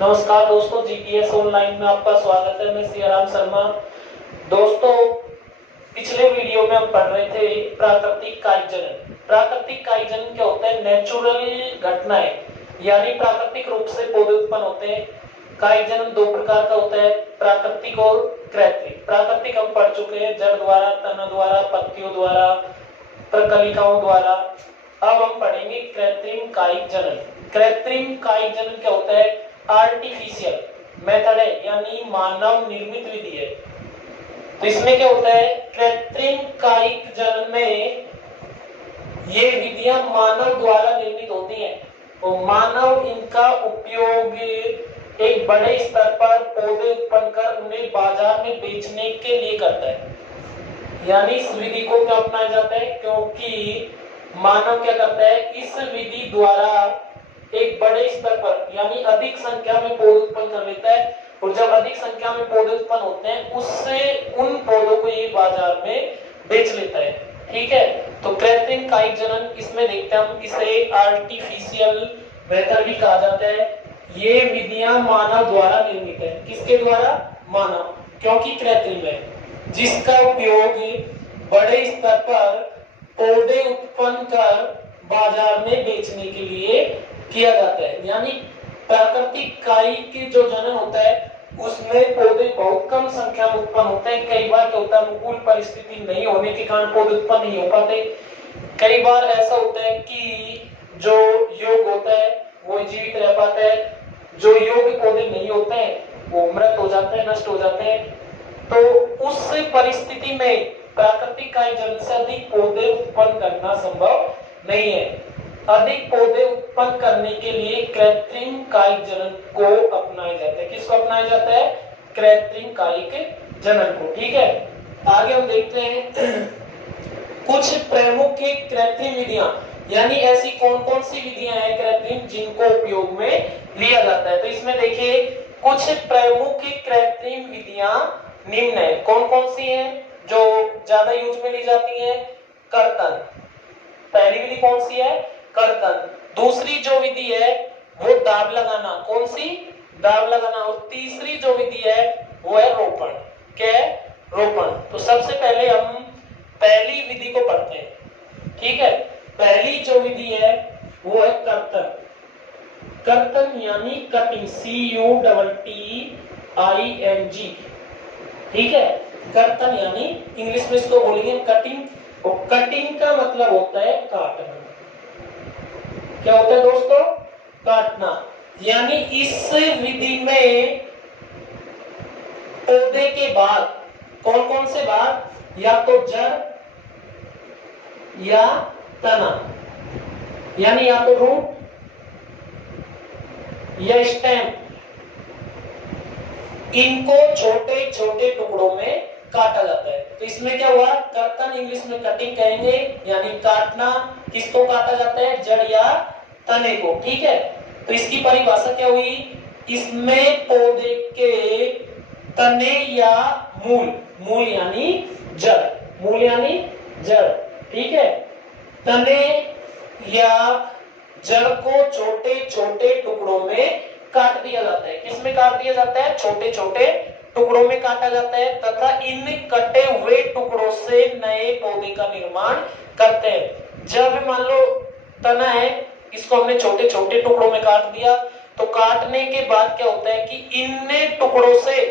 नमस्कार दोस्तों, GPS online में आपका स्वागत है। मैं सियाराम शर्मा। दोस्तों, पिछले वीडियो में हम पढ़ रहे थे प्राकृतिक कायिक जनन। प्राकृतिक कायिक जनन क्या होता है? नेचुरल घटनाएं, यानी प्राकृतिक रूप से पौधे उत्पन्न होते हैं। कायिक जनन दो प्रकार का होता है, प्राकृतिक और कृत्रिम। प्राकृतिक हम पढ़ चुके हैं, जड़ द्वारा, तना द्वारा, पत्तियों द्वारा, प्रकलिकाओं द्वारा। अब हम पढ़ेंगे कृत्रिम कायिक जनन। कृत्रिम कायिक जनन क्या होता है? आर्टिफिशियल मेथड है, यानी मानव निर्मित विधि है। तो इसमें क्या होता है? कृत्रिम कायिक जनन में ये विधियां मानव द्वारा निर्मित होती हैं और मानव इनका उपयोग एक बड़े स्तर पर पौधे उत्पन्न कर उन्हें बाजार में बेचने के लिए करता है। यानी इस विधि को क्यों अपनाया जाता है? क्योंकि मानव क्या करता है, इस विधि द्वारा एक बड़े स्तर पर यानी अधिक संख्या में पौधे उत्पन्न कर लेता है, और जब अधिक संख्या में पौधे उत्पन्न होते हैं उससे उन पौधों को ये बाजार में बेच लेता है। ठीक है, तो कृत्रिम कायिक जनन इसमें देखते हैं हम, इसे आर्टिफिशियल मेथड भी कहा जाता है। ये विधियां मानव द्वारा निर्मित है। किसके द्वारा? मानव, क्योंकि कृत्रिम है, जिसका उपयोग बड़े स्तर पर पौधे उत्पन्न कर बाजार में बेचने के लिए किया जाता है। यानी प्राकृतिक कायिक जो जनन होता है उसमें पौधे बहुत कम संख्या में उत्पन्न होते हैं। कई बार क्या होता है, अनुकूल परिस्थिति नहीं होने के कारण पौधे उत्पन्न नहीं हो पाते। कई बार ऐसा होता है कि जो योग्य होता है वो जीवित रह पाता है, जो योग्य पौधे नहीं होते हैं वो मृत हो जाते हैं, नष्ट हो जाते हैं। तो उस परिस्थिति में प्राकृतिक कायिक जनन से अधिक पौधे उत्पन्न करना संभव नहीं है। अधिक पौधे उत्पन्न करने के लिए कृत्रिम कायिक जनन को अपनाया जाता है। किसको अपनाया जाता है? कृत्रिम कायिक जनन को। ठीक है, आगे हम देखते हैं कुछ प्रमुख कृत्रिम विधियां, यानी ऐसी कौन कौन सी विधियां हैं कृत्रिम जिनको उपयोग में लिया जाता है। तो इसमें देखिए कुछ प्रमुख कृत्रिम विधियां निम्न है। कौन कौन सी हैं जो ज्यादा यूज में ली जाती हैं? कर्तन। पहली विधि कौन सी है? कर्तन। दूसरी जो विधि है वो दाब लगाना। कौन सी? दाब लगाना। और तीसरी जो विधि है वो है रोपण। क्या है? रोपण। तो सबसे पहले हम पहली विधि को पढ़ते हैं। ठीक है, पहली जो विधि है वो है कर्तन। कर्तन यानी कटिंग, CUTTING। ठीक है, कर्तन यानी इंग्लिश में इसको बोलेंगे कटिंग। और कटिंग का मतलब होता है काटना। क्या होता है दोस्तों? काटना। यानी इस विधि में पौधे के भाग, कौन कौन से भाग? या तो जड़ या तना, यानी या तो रूट या स्टेम, इनको छोटे छोटे टुकड़ों में काटा जाता है। तो इसमें क्या हुआ? कर्तन इंग्लिश में कटिंग कहेंगे, यानी काटना। किसको काटा जाता है? जड़ या तने को। ठीक है, तो इसकी परिभाषा क्या हुई? इसमें पौधे के तने या मूल, मूल यानी जड़, मूल यानी जड़। ठीक है, तने या जड़ को छोटे छोटे टुकड़ों में काट दिया जाता है। किसमें काट दिया जाता है? छोटे छोटे टुकड़ों में काटा जाता है, तथा इन कटे हुए टुकड़ों से नए पौधे का निर्माण करते हैं। जब मान लो तना है, इसको हमने छोटे छोटे टुकड़ों में काट दिया, तो काटने के बाद क्या होता है कि इन टुकड़ों से,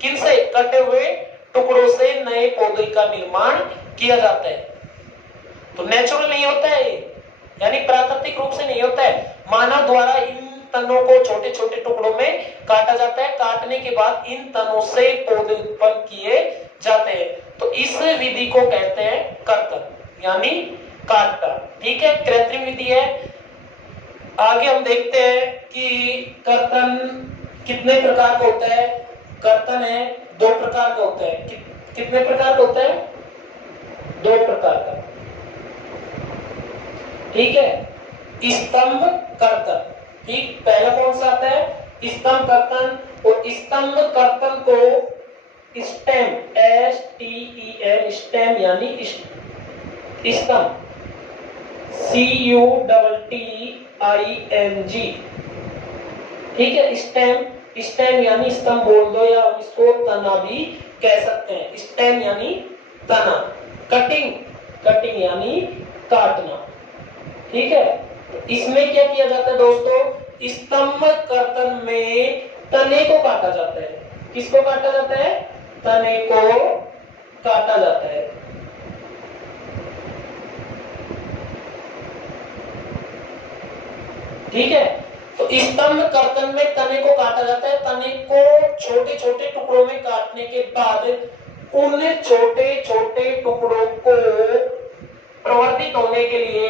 किनसे? कटे हुए टुकड़ों से नए पौधे का निर्माण किया जाता है। तो नेचुरल नहीं होता है, यानी प्राकृतिक रूप से नहीं होता है। मानव द्वारा इन तनों को छोटे छोटे टुकड़ों में काटा जाता है। काटने के बाद इन तनों से पौधे उत्पन्न किए जाते हैं। तो इस विधि को कहते हैं कर्तन, यानी काटना। ठीक है, कृत्रिम विधि है। आगे हम देखते हैं कि कर्तन कितने प्रकार का होता है। कर्तन है दो प्रकार का होता है। कितने प्रकार का होता है? दो प्रकार का। ठीक है, स्तंभ कर्तन। ठीक, पहला कौन सा आता है? स्तंभ कर्तन। और स्तंभ कर्तन को स्टेम, STEM, स्टेम यानी स्तंभ, CUTTING, ठीक है। स्टेम, स्टेम यानी स्तंभ बोल दो या हम इसको तना भी कह सकते हैं। स्टेम यानी तना। कटिंग, कटिंग यानी काटना। ठीक है। इसमें क्या किया जाता है दोस्तों, स्तंभ कर्तन में तने को काटा जाता है। किसको काटा जाता है, तने को काटा जाता है। ठीक है। तो स्तंभ कर्तन में तने को काटा जाता है। तने को छोटे छोटे टुकड़ों में काटने के बाद उन छोटे छोटे टुकड़ों को प्रवर्तित होने के लिए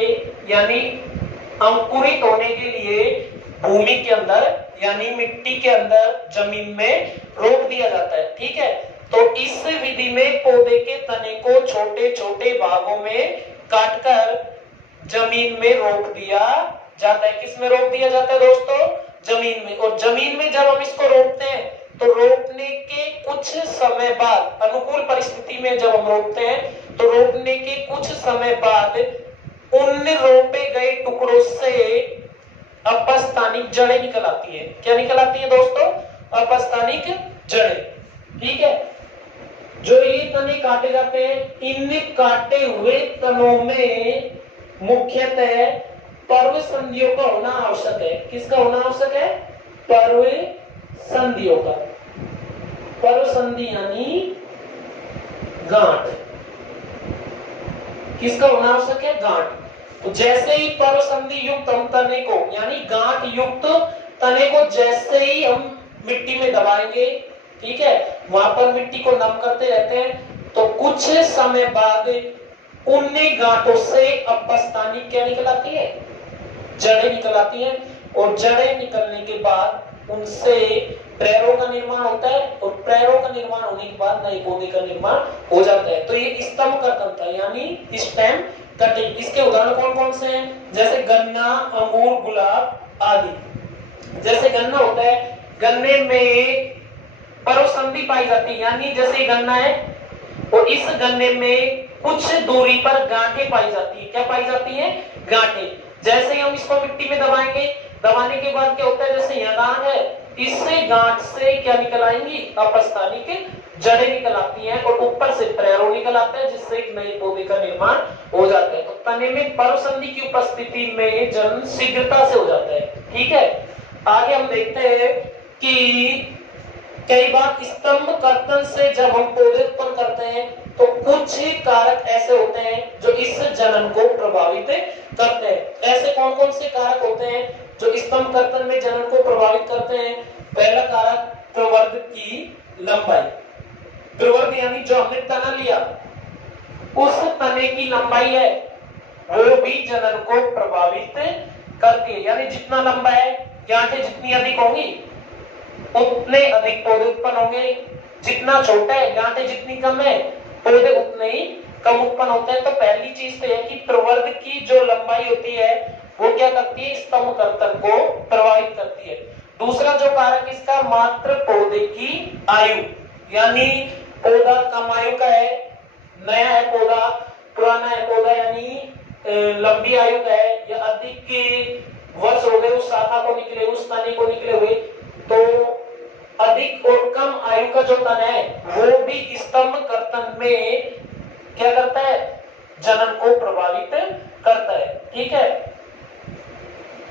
यानी अंकुरित होने के लिए भूमि के अंदर यानी मिट्टी के अंदर जमीन में रोप दिया जाता है। ठीक है। तो इस विधि में पौधे के तने को छोटे छोटे भागों में काटकर जमीन में रोप दिया जाता है। किसमें रोप दिया जाता है दोस्तों, जमीन में। और जमीन में जब हम इसको रोपते हैं तो रोपने के कुछ समय बाद, अनुकूल परिस्थिति में जब हम रोपते हैं तो रोपने के कुछ समय बाद उन रोपे गए टुकड़ों से अपस्थानिक जड़ें निकल आती है। क्या निकल आती है दोस्तों, अपस्थानिक जड़ें। ठीक है। जो ये तने काटे जाते हैं, इन काटे हुए तनों में मुख्यतः पर्व संधियों का होना आवश्यक है। किसका होना आवश्यक है, पर्व संधियों का। पर्व संधि यानी गांठ, किसका होना आवश्यक है, गांठ। तो जैसे ही पर्व संधि युक्त हम तने को यानी गांठ युक्त तने को जैसे ही हम मिट्टी में दबाएंगे, ठीक है, वहां पर मिट्टी को नम करते रहते हैं, तो कुछ समय बाद उन गांठों से अपस्थानिक क्या निकल आती है, जड़ें निकल आती हैं। और जड़ें निकलने के बाद उनसे पैरों का निर्माण होता है और पैरों का निर्माण होने के बाद नए पौधे का निर्माण हो जाता है। तो ये स्तंभ कर्तन था यानी स्टेम कटिंग। इसके उदाहरण कौन कौन से हैं, जैसे गन्ना, अंगूर, गुलाब आदि। जैसे गन्ना होता है, गन्ने में पर्वसंधि पाई जाती है, यानी जैसे गन्ना है और इस गन्ने में कुछ दूरी पर गांठें पाई जाती है। क्या पाई जाती है, गांठें। जैसे ही हम इसको मिट्टी में दबाएंगे, दबाने के बाद क्या होता है, जैसे यहाँ गांठ है, इससे गांठ से क्या निकल आएंगी, अपस्थानिक जड़ें निकल आती हैं और ऊपर से पैरों निकल आता है, जिससे एक नए पौधे का निर्माण हो जाता है। तो तने में पर्वसंधि की उपस्थिति में जन्म शीघ्रता से हो जाता है। ठीक है। आगे हम देखते हैं कि कई बार स्तंभ कर्तन से जब हम पौधे उत्पन्न करते हैं तो कुछ कारक ऐसे होते हैं जो इस जनन को प्रभावित करते हैं। ऐसे कौन कौन से कारक होते हैं जो स्तंभ कर्तन में जनन को प्रभावित करते हैं। पहला कारक प्रवर्ध की लंबाई। प्रवर्ध यानी जो हमने तना लिया उस तने की लंबाई है वो भी जनन को प्रभावित करती है। यानी जितना लंबा है, गांठें जितनी अधिक होंगी उतने अधिक पौधे उत्पन्न होंगे। जितना छोटा है, गांठें जितनी कम है, पौधे उतने ही कम उत्पन्न होते हैं। तो पहली चीज तो है कि प्रवर्ध की जो लंबाई होती है वो क्या करती है, स्तंभ कर्तन को प्रभावित करती है। दूसरा जो कारक इसका, मात्र पौधे की आयु, यानी पौधा कम आयु का है, नया है पौधा, पुराना है पौधा, यानी लंबी आयु का है या अधिक वर्ष हो गए उस शाखा को निकले, उस तने को निकले हुए, तो अधिक और कम आयु का जो तन है वो भी स्तंभ कर्तन में क्या करता है, जनन को प्रभावित करता है। ठीक है।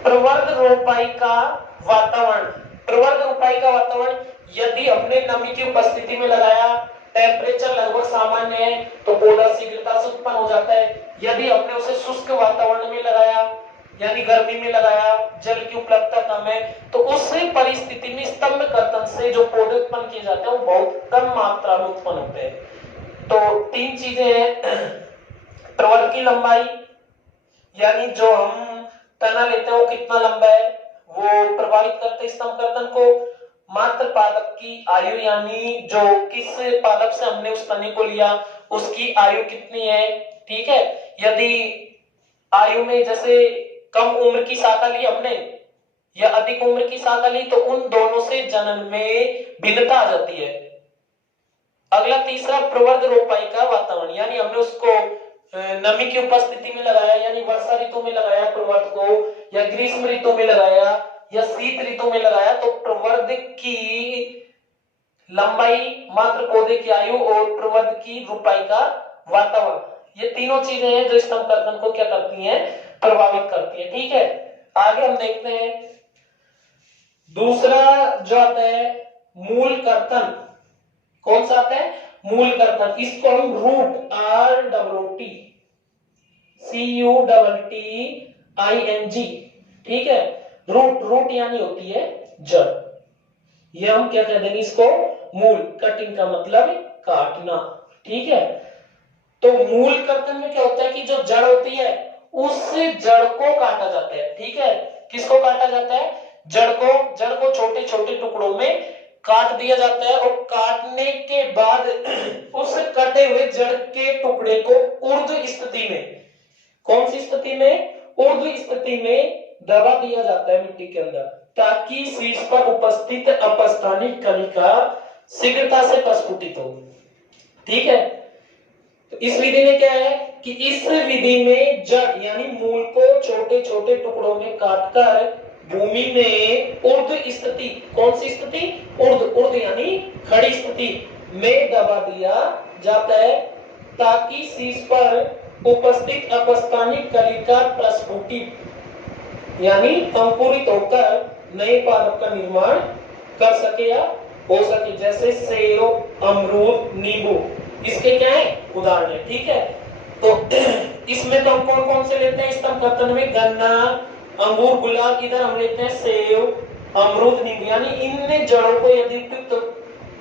प्रवर्ध रोपाई का वातावरण। प्रवर्ध रोपाई का वातावरण, यदि हमने नमी की उपस्थिति में लगाया, टेम्परेचर लगभग सामान्य है तो पौधा शीघ्रता से उत्पन्न हो जाता है। यदि हमने उसे शुष्क वातावरण में लगाया यानी गर्मी में लगाया, जल की उपलब्धता कम है, तो उस परिस्थिति में स्तंभ कर्तन से जो पौधे उत्पन्न किए जाते हैं वो बहुत कम मात्रा में उत्पन्न होते हैं। तो तीन चीजें हैं, प्रवर्ध की लंबाई यानी जो हम तना लेते हैं वो कितना लंबा है वो प्रभावित करते हैं स्तंभ कर्तन को। मात्र पादप की आयु यानी जो किस पादप से हमने उस तने को लिया उसकी आयु कितनी है। ठीक है। यदि आयु में जैसे कम उम्र की शाखा ली हमने या अधिक उम्र की शाखा ली तो उन दोनों से जनन में भिन्नता आ जाती है। अगला तीसरा, प्रवर्ध रोपाई का वातावरण, यानी हमने उसको नमी की उपस्थिति में लगाया, यानी वर्षा ऋतु में लगाया प्रवर्ध को, या ग्रीष्म ऋतु में लगाया, या शीत ऋतु में लगाया तो प्रवर्ध की लंबाई, मात्र पौधे की आयु और प्रवर्ध की रुपाई का वातावरण, ये तीनों चीजें हैं जो स्तंभ कर्तन को क्या करती हैं, प्रभावित करती है। ठीक है, आगे हम देखते हैं दूसरा जो आता है मूल कर्तन। कौन सा आता है, मूल कर्तन। इसको हम रूट ROOTCUTTING, ठीक है, रूट यानी होती है जड़, ये हम क्या कह देंगे इसको, मूल। कटिंग का मतलब काटना, ठीक है। तो मूल कर्तन में क्या होता है कि जो जड़ होती है उस जड़ को काटा जाता है, ठीक है। किसको काटा जाता है, जड़ को छोटे छोटे टुकड़ों में काट दिया जाता है और काटने के बाद उस कटे हुए जड़ के टुकड़े को ऊर्ध्व स्थिति में, कौन सी स्थिति में, ऊर्ध्व स्थिति में दबा दिया जाता है मिट्टी के अंदर, ताकि शीर्ष पर उपस्थित अपस्थानिक कणिका शीघ्रता से प्रस्फुटित हो, ठीक है। तो इस विधि में क्या है कि इस विधि में जड़ यानी मूल को छोटे छोटे टुकड़ों में काटकर भूमि में ऊर्ध्व स्थिति, कौन सी स्थिति, ऊर्ध्व यानी खड़ी स्थिति में दबा दिया जाता है, ताकि शीर्ष पर उपस्थित अपस्थानिक कणिका प्रस्फुटित यानी अंकुरित होकर नए पादप का निर्माण कर सके या हो सके। जैसे सेब, अमरूद, नींबू, इसके क्या है उदाहरण है, ठीक है। तो इसमें तो हम कौन कौन से लेते हैं स्तंभ कर्तन में, गन्ना, अंगूर, गुलाब, इधर हम लेते हैं सेब, अमरूद, नींबू। यानी इन जड़ों को यदि उपयुक्त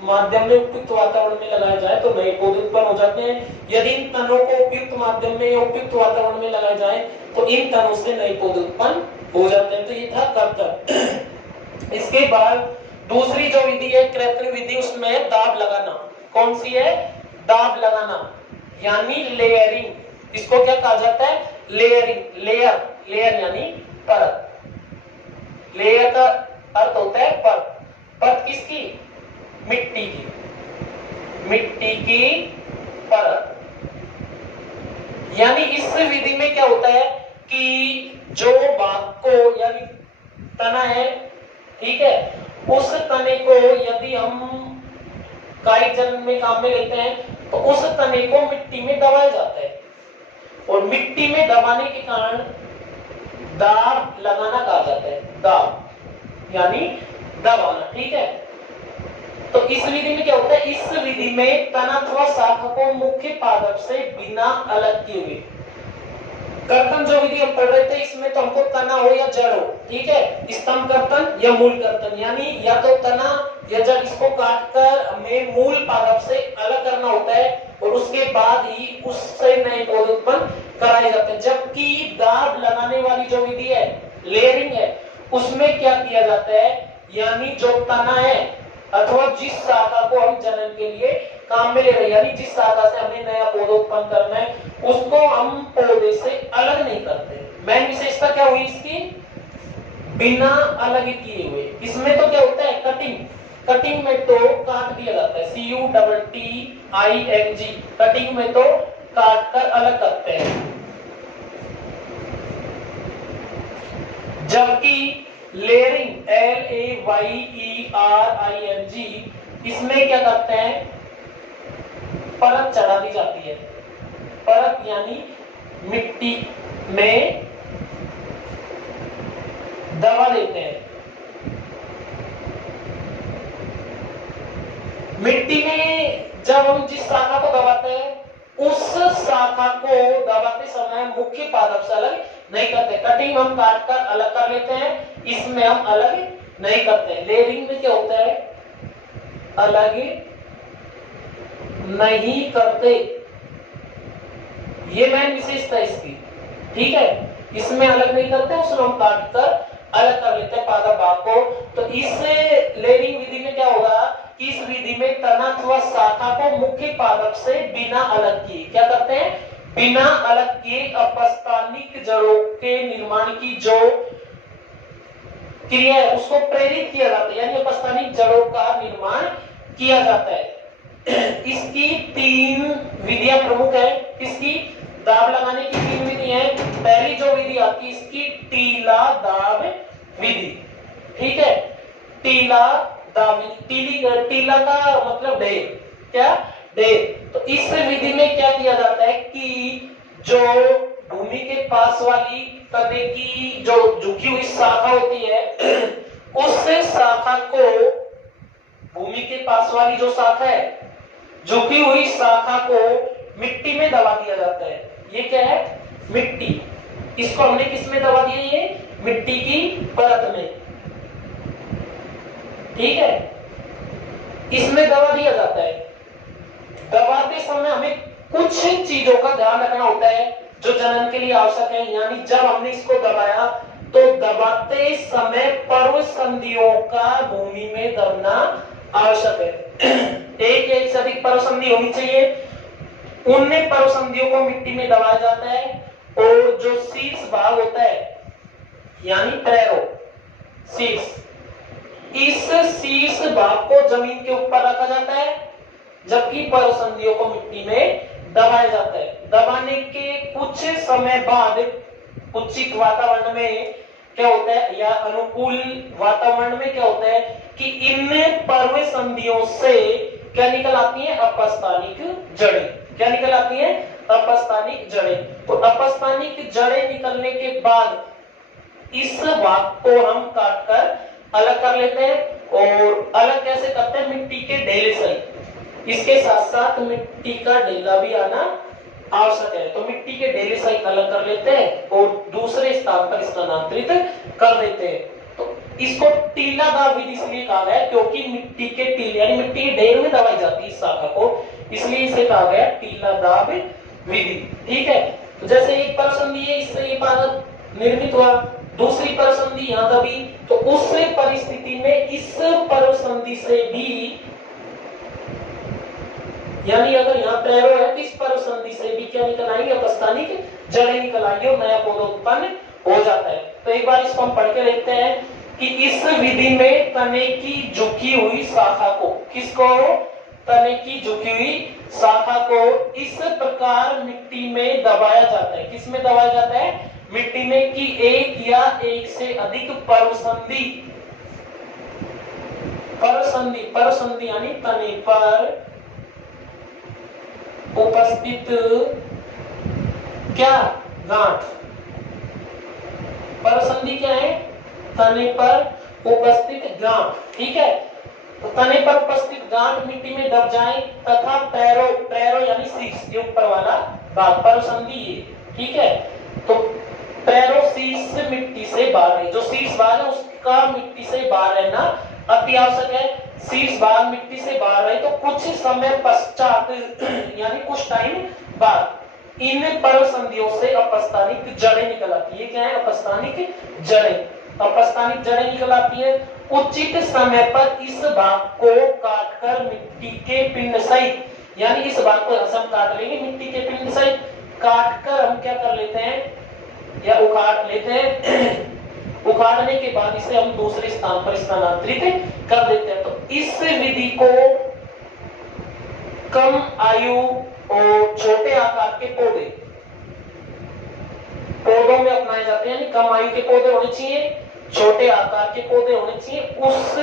माध्यम में, उपयुक्त वातावरण में लगाया जाए तो नए पौधे उत्पन्न हो जाते हैं। यदि इन तनों को उपयुक्त माध्यम में या उपयुक्त वातावरण में लगाया जाए तो इन तनों से नए पौधे उत्पन्न हो जाते हैं। तो ये था कर्तन। इसके बाद दूसरी जो विधि है कृत्रिम विधि, उसमें दाब लगाना। कौन सी है, दाब लगाना यानी लेयरिंग। इसको क्या कहा जाता है, लेयरिंग। लेयर यानी परत। लेयर का अर्थ होता है परत। परत किसकी, मिट्टी की, मिट्टी की परत। यानी इस विधि में क्या होता है कि जो भाग को यानी तना है, ठीक है, उस तने को यदि हम काई जन्म में काम में लेते हैं तो उस तने को मिट्टी में दबाया जाता है और मिट्टी में दबाने के कारण दाब लगाना कहा जाता है। दाब यानी दबाना, ठीक है। तो इस विधि में क्या होता है, इस विधि में तना अथवा शाखा को मुख्य पादप से बिना अलग किए हुए, कर्तन जो विधि हम पढ़ रहे थे इसमें तो हमको तना हो या जड़ हो, ठीक है, स्तंभ कर्तन या मूल कर्तन, यानी या तो तना या जड़, इसको काटकर हमें मूल पादप से अलग करना होता है और उसके बाद ही उससे नए पौधे उत्पन्न कराए जाते हैं। जबकि दाब लगाने वाली जो विधि है, लेयरिंग है, उसमें क्या किया जाता है, यानी जो तना है अथवा जिस शाखा को हम जनन के लिए काम में ले रहे हैं, यानी जिस शाखा से हमें नया पौधा उत्पन्न करना है, उसको हम पौधे से अलग नहीं करते। मेन विशेषता क्या हुई इसकी, बिना अलग किए हुए। इसमें तो क्या होता है, कटिंग। कटिंग में तो काट दिया जाता है, CUTTING, कटिंग में तो काट कर अलग करते हैं। जबकि लेयरिंग LAYERING, इसमें क्या करते हैं, परत चढ़ा दी जाती है। परत यानी मिट्टी में दबा देते हैं। मिट्टी में जब हम जिस शाखा को दबाते हैं उस शाखा को दबाते समय मुख्य पादप से अलग नहीं करते। कटिंग हम काट कर अलग कर लेते हैं, इसमें हम अलग नहीं करते। लेयरिंग में क्या होता है, अलग नहीं करते, ये मेन विशेषता है इसकी, ठीक है। इसमें अलग नहीं करते, उसमें हम काट कर अलग कर लेते हैं पादप भाग को। तो इस लेयरिंग विधि में क्या होगा, इस विधि में तना अथवा शाखा को मुख्य पादप से बिना अलग किए क्या करते हैं, बिना अलग किए अपस्थानिक जड़ों के निर्माण की जो क्रिया है उसको प्रेरित किया जाता है, यानी अपस्थानिक जड़ों का निर्माण किया जाता है। इसकी 3 विधियां प्रमुख है। किसकी, दाब लगाने की 3 विधि है। पहली जो विधि आती है इसकी टीला दाब विधि, ठीक है। टीला दावी, टीला का मतलब ढेर, क्या ढेर। तो इस विधि में क्या किया जाता है कि जो भूमि के पास वाली तने की जो झुकी हुई शाखा होती है उस शाखा को, भूमि के पास वाली जो शाखा है, झुकी हुई शाखा को मिट्टी में दबा दिया जाता है। ये क्या है? मिट्टी। इसको हमने किस में दबा दिया? ये मिट्टी की परत में, ठीक है, इसमें दबा दिया जाता है। दबाते समय हमें कुछ चीजों का ध्यान रखना होता है जो जनन के लिए आवश्यक है। यानी जब हमने इसको दबाया तो दबाते समय पर्व संधियों का भूमि में दबना आवश्यक है। एक या एक से अधिक पर्व संधि होनी चाहिए। उन पर्व संधियों को मिट्टी में दबाया जाता है और जो शीर्ष भाग होता है यानी पैरों शीर्ष, इस शीर्ष भाग को जमीन के ऊपर रखा जाता है, जबकि पर्व संधियों को मिट्टी में दबाया जाता है। दबाने के कुछ समय बाद उचित वातावरण में क्या होता है, या अनुकूल वातावरण में क्या होता है कि इन पर्व संधियों से क्या निकल आती है? अपस्थानिक जड़ें। क्या निकल आती है? अपस्थानिक जड़ें। तो अपस्थानिक जड़ें निकलने के बाद इस भाग को हम काटकर अलग कर लेते हैं। और अलग कैसे करते हैं? मिट्टी के ढेले से। इसके साथ साथ मिट्टी का ढेला भी आना आवश्यक है। तो मिट्टी के ढेले से अलग कर लेते हैं और दूसरे स्थान पर स्थानांतरित कर देते हैं। तो इसको टीला दाब विधि इसलिए कहा गया क्योंकि मिट्टी के टीले यानी मिट्टी के ढेर में दबाई जाती है इस शाखा को, इसलिए इसे कहा गया टीला दाब विधि। ठीक है। तो जैसे एक पर्व संधि है, इससे ये पादप निर्मित हुआ, दूसरी पर्व संधि यहां दबी, तो उस परिस्थिति में इस पर्व संधि से भी, यानी अगर यहाँ पैरो है तो इस पर्व संधि से भी क्या निकल आएंगे? अपस्थानिक जड़ें निकल आएंगी और नया पौधा उत्पन्न हो जाता है। तो एक बार इसको हम पढ़ के देखते हैं कि इस विधि में तने की झुकी हुई शाखा को, किसको? तने की झुकी हुई शाखा को इस प्रकार मिट्टी में दबाया जाता है। किस में दबाया जाता है? मिट्टी में। कि एक या एक से अधिक पर्व संधि, पर्व संधि यानी तने पर उपस्थित क्या? गांठ। पर्व संधि क्या है? तने पर उपस्थित गांठ। ठीक है। तो तने पर उपस्थित गांठ मिट्टी में दब जाए तथा पैरो यानी शीर्ष, ये ऊपर वाला भाग, पर्व संधि ये, ठीक है। तो पैरो शीर्ष मिट्टी से बाहर है, जो शीर्ष भाग है उसका मिट्टी से बाहर रहना अति आवश्यक है। शीर्ष भाग मिट्टी से बाहर रहे तो कुछ समय पश्चात यानी कुछ टाइम बाद इन पर्व संधियों से अपस्थानिक जड़ें निकल आती है। क्या है? अपस्थानिक जड़ें। अपस्थानिक जड़ें निकल आती है। उचित समय पर इस भाग को काटकर मिट्टी के पिंड सहित, यानी इस भाग को हम काट लेंगे मिट्टी के पिंड सहित, काटकर हम क्या कर लेते हैं या उखाड़ लेते हैं। उखाड़ने के बाद इसे हम दूसरे स्थान पर स्थानांतरित कर देते हैं। तो इस विधि को कम आयु और छोटे आकार के पौधों में अपनाए जाते हैं। यानी कम आयु के पौधे होने चाहिए, छोटे आकार के पौधे होने चाहिए। उस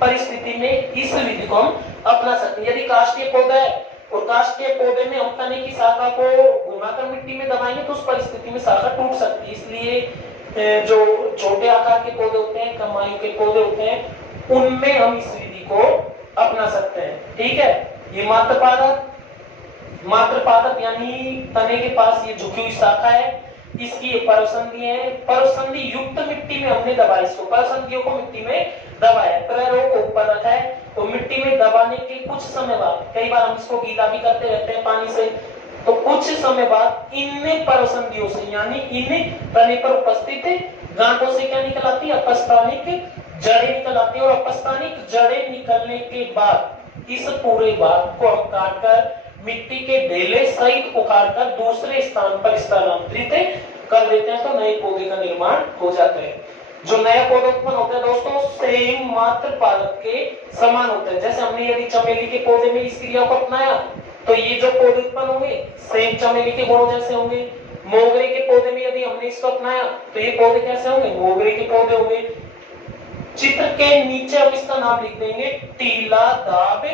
परिस्थिति में इस विधि को हम अपना सकते हैं। यदि काष्ठीय पौधा है और काष्ठीय पौधे में हम तने की शाखा को घुमाकर मिट्टी में दबाएंगे तो उस परिस्थिति में शाखा टूट सकती है। इसलिए जो छोटे आकार के पौधे होते हैं, कम आयु के पौधे होते हैं, उनमें हम इस विधि को अपना सकते हैं। ठीक है। ये मात्र पादप यानी तने के पास ये झुकी हुई शाखा है, इसकी पर्व संधि है। पर्व संधि युक्त मिट्टी में हमने दबाया, इसको पर्व संधियों को मिट्टी में दबाया, पैरों को ऊपर रखा है। तो मिट्टी में दबाने के कुछ समय बाद, कई बार हम इसको गीला भी करते रहते हैं पानी से, तो कुछ समय बाद इन पर्व संधियों से यानी इन तने पर उपस्थित गांठों से क्या निकल आती है? अपस्थानिक जड़ें निकल आती है। और अपस्थानिक जड़ें निकलने के बाद इस पूरे भाग को हम काटकर मिट्टी के ढेले सहित उखाड़कर दूसरे स्थान पर स्थानांतरित कर देते हैं, तो नए पौधे का निर्माण हो जाता है। जो नया पौधा उत्पन्न होता है दोस्तों, सेम मात्र पादप के समान होता है। जैसे हमने यदि चमेली के पौधे में इस क्रिया को अपनाया तो ये जो पौधे उत्पन्न होंगे सेम चमेली के गुणों जैसे होंगे। मोगरे के पौधे में यदि हमने इसको अपनाया तो ये पौधे कैसे होंगे? मोगरे के पौधे होंगे। चित्र के नीचे हम इसका नाम लिख देंगे टीला दाब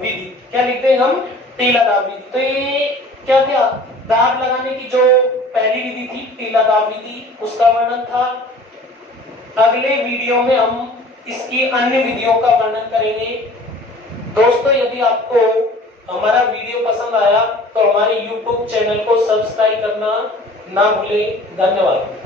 विधि। क्या लिख देंगे हम? टीला दाब विधि। तो ये क्या था? दाब लगाने की जो पहली विधि थी टीला दाब विधि, उसका वर्णन था। अगले वीडियो में हम इसकी अन्य विधियों का वर्णन करेंगे। दोस्तों, यदि आपको हमारा वीडियो पसंद आया तो हमारे YouTube चैनल को सब्सक्राइब करना ना भूलें। धन्यवाद।